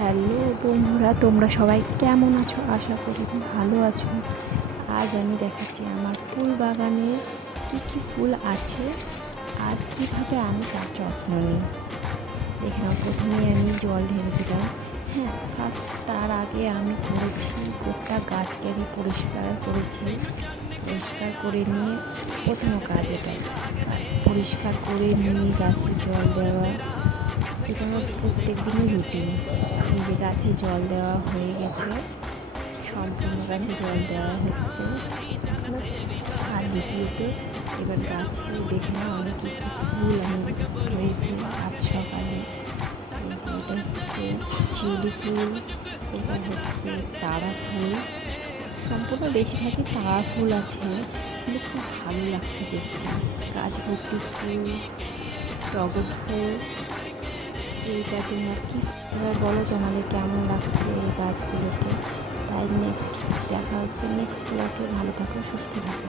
Hello বন্ধুরা, তোমরা সবাই কেমন আছো? আশা করি ভালো আছো। আজ আমি দেখাচ্ছি আমার ফুল বাগানে কী কী ফুল আছে আর কীভাবে আমি তার যত্ন নিই। দেখে নাও, প্রথমেই আমি জল ঢেলে দিলাম। হ্যাঁ ফার্স্ট তার আগে আমি করেছি গোটা গাছকে আমি পরিষ্কার করেছি। পরিষ্কার করে নিয়ে প্রথম কাজ এটা, পরিষ্কার করে নিয়ে গাছে জল দেওয়া। এটা আমার প্রত্যেক দিনই রুটিন যে গাছে জল দেওয়া হয়ে গেছে, সম্পূর্ণ গাছে জল দেওয়া হচ্ছে। আর দ্বিতীয়ত, এবার গাছে দেখে নাও আমি কী কী ফুল আমি হয়েছে আজ সকালে। এটা হচ্ছে চিলি ফুল, এটা হচ্ছে তারা ফুল। সম্পূর্ণ বেশিরভাগই তারা ফুল আছে, কিন্তু খুব ভালো লাগছে দেখতে। গাছ ভর্তি ফুল, টগর ফুল এইটা আর কি? এবার বলো তোমাদের কেমন লাগছে এই গাছগুলোকে? তাই নেক্সট দেখা হচ্ছে নেক্সট ব্লকে ভালো থাকো, সুস্থ থাকো।